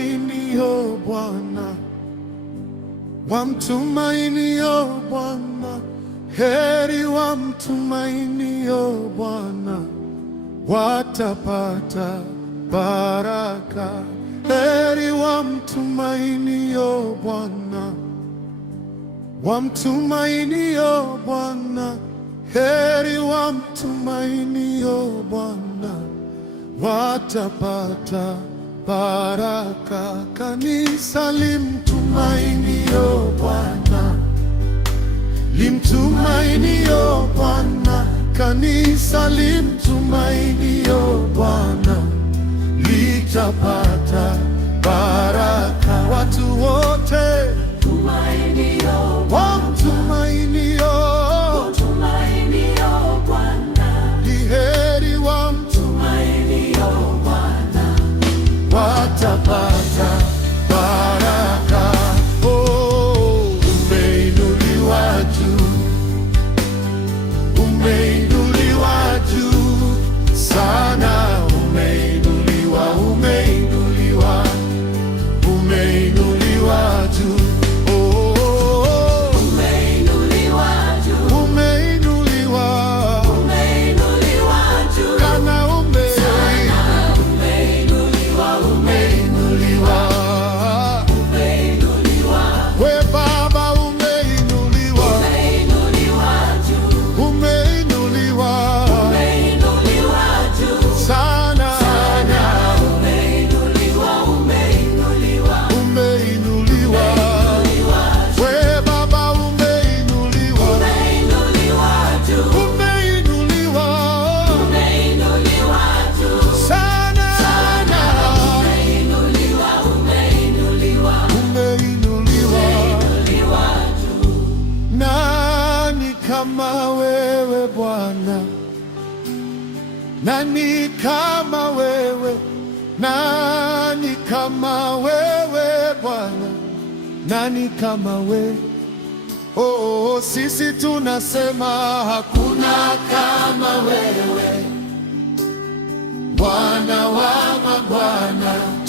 wamtumainio Bwana, wamtumainio Bwana, heri wamtumainio Bwana, watapata baraka. Heri wamtumainio Bwana, wamtumainio Bwana, heri wamtumainio Bwana, watapata baraka. Kanisa limtumainio Bwana, limtumainio Bwana, kanisa limtumainio Bwana, litapata baraka. Watu wote wamtumainio Bwana, ni heri wamtumainio Bwana, watapata baraka. Oh, umeinuliwa juu, umeinuliwa juu sana, umeinuliwa, umeinuliwa, umeinuliwa juu. Kama wewe Bwana, nani kama wewe? Nani kama wewe Bwana? Nani kama wewe? Oh, sisi tunasema hakuna kama wewe, Bwana wa mabwana.